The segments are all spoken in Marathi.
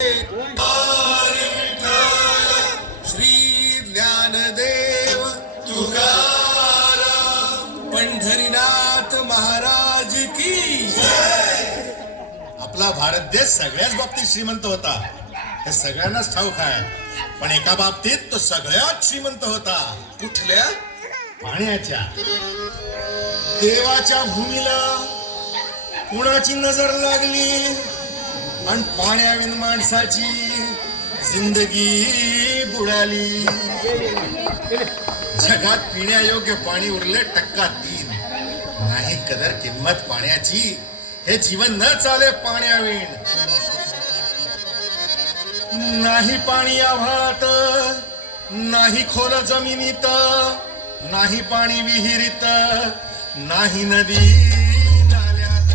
श्री ज्ञानदेव तुकाराम पंढरीनाथ महाराज की आपला भारत देश सगळ्याच बाबतीत श्रीमंत होता, हे सगळ्यांनाच ठाऊक आहे. पण एका बाबतीत तो सगळ्यात श्रीमंत होता. कुठल्या? पाण्याच्या. देवाच्या भूमीला कुणाची नजर लागली आणि पाण्याविन माणसाची जिंदगी बुडाली. जगात पिण्यायोग्य पाणी उरले टक्का 3. नाही कदर किंमत पाण्याची, हे जीवन न चाले पाण्याविण. नाही पाणी आभाळात, नाही खोल जमिनीत, नाही पाणी विहिरीत, नाही नदी नाल्यात.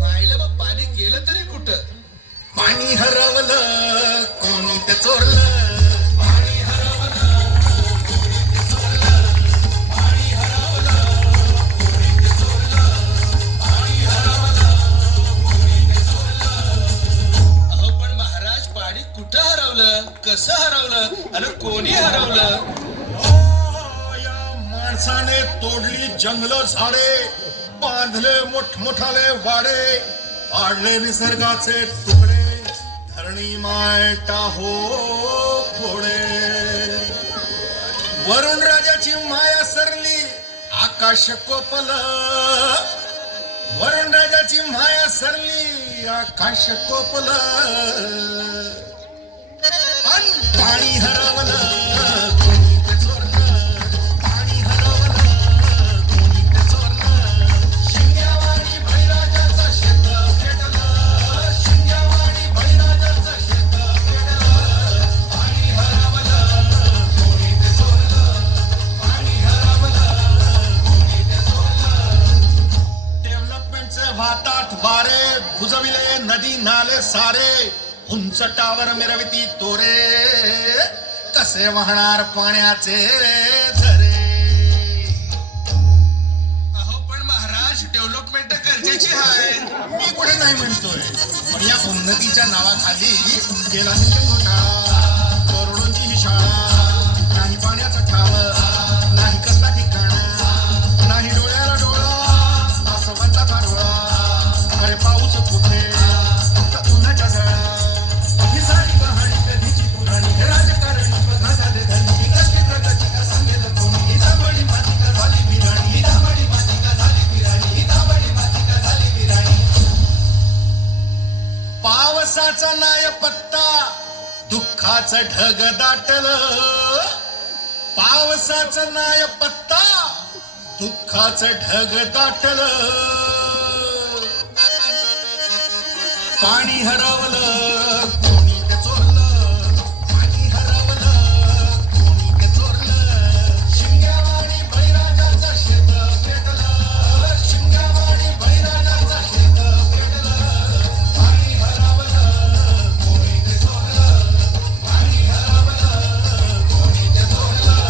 पाहिलं मग पाणी गेलं तरी कुठं? पाणी हरवलं कोणी ते चोरलं. पाणी हरवलं कोणी ते चोरलं. पाणी हरवलं कोणी ते चोरलं. पाणी हरवलं कोणी ते चोरलं. अहो पण महाराज, पाणी कुठं हरवलं, कसं हरवलं आणि कोणी हरवलं? या माणसाने तोडली जंगल झाडे, बांधले मोठमोठाले वाडे, पाडले निसर्गाचे तुकडे, धरणी मायटा हो फोडे. वरुण राजाची माया सरली, आकाश कोपल. वरुण राजाची माया सरली, आकाश कोपल. आणि पाणी हरवलं कोणी ते चोरलं. पाणी हरवलं कोणी ते चोरलं. शिंग्यावाणी बळीराजाचं शेत पेटलं. शिंग्यावाणी बळीराजाचं शेत पेटलं. पाणी हरवलं कोणी ते चोरलं. पाणी हरवलं कोणी ते चोरलं. डेव्हलपमेंटचे वाहतात वारे, बुजविले नदी नाले सारे, उंच टावर मिरविती तोरे, कसे वाहणार पाण्याचे झरे. अहो पण महाराज, डेव्हलपमेंट गरजेची आहे. मी कुठे नाही म्हणतोय, पण या उन्नतीच्या नावाखाली केला घोटाळा. करोडोंची ही शाळा, नाही पाण्याचा ठाव, नाही कसला ठिकाण, नाही डोळ्याला डोळा, आसवांचा धारोळा. अरे पाऊस कुठे, फक्त उन्हाच्या झळा. ही सारी कहाणी कधीची पुराणी, हे राजकारणी बघा साधे धनी. ही कसली प्रगती का सांगेल कोणी, ही दाबडी माती का झाली बिराणी. ही दाबडी माती का झाली बिराणी. ही दाबडी माती का झाली बिराणी. पावसाचा नाय पत्ता, दुःखाचं ढग दाटलं. पावसाचा नाय पत्ता, दुःखाचं ढग दाटलं. पाणी हरवलं कोणी ते चोरलं. पाणी हरवलं कोणी ते चोरलं. शिंग्यावाणी बळीराजाचं शेत पेटलं. शिंग्यावाणी बळीराजाचं शेत पेटलं. पाणी हरवलं कोणी ते चोरलं. पाणी हरवलं कोणी ते चोरलं.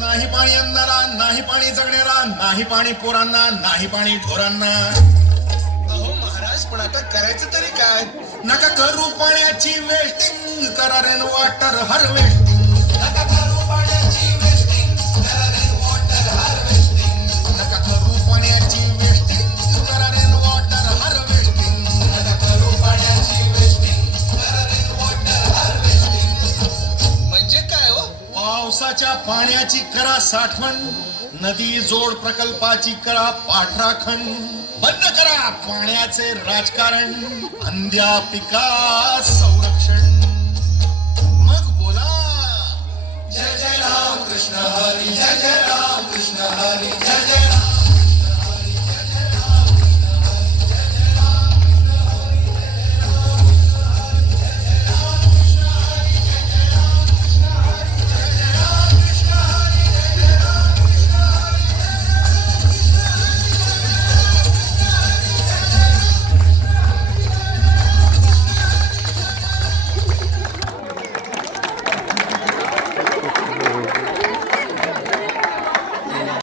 नाही पाणी अन्नाला, नाही पाणी जगण्याला, नाही पाणी पोरांना, नाही पाणी ढोरांना. अहो महाराज, पण आता करायचं तरी काय? नका करू पाण्याची वेस्टिंग, करा रेन वॉटर हार्वेस्टिंग. नका करू पाण्याची वेस्टिंग, करा रेन वॉटर हार्वेस्टिंग. नका करू पाण्याची वेस्टिंग, करा रेन वॉटर हार्वेस्टिंग. नका करू पाण्याची वेस्टिंग, करा रेन वॉटर हार्वेस्टिंग. म्हणजे काय हो? पावसाच्या पाण्याची करा साठवण, नदी जोड प्रकल्पाची करा पाठराखण. बंद करा पाण्याचे राजकारण, अंध्या पिका संरक्षण. मग बोला जय जय राम कृष्ण हरी, जय जय राम कृष्ण हरी, जय जय राम.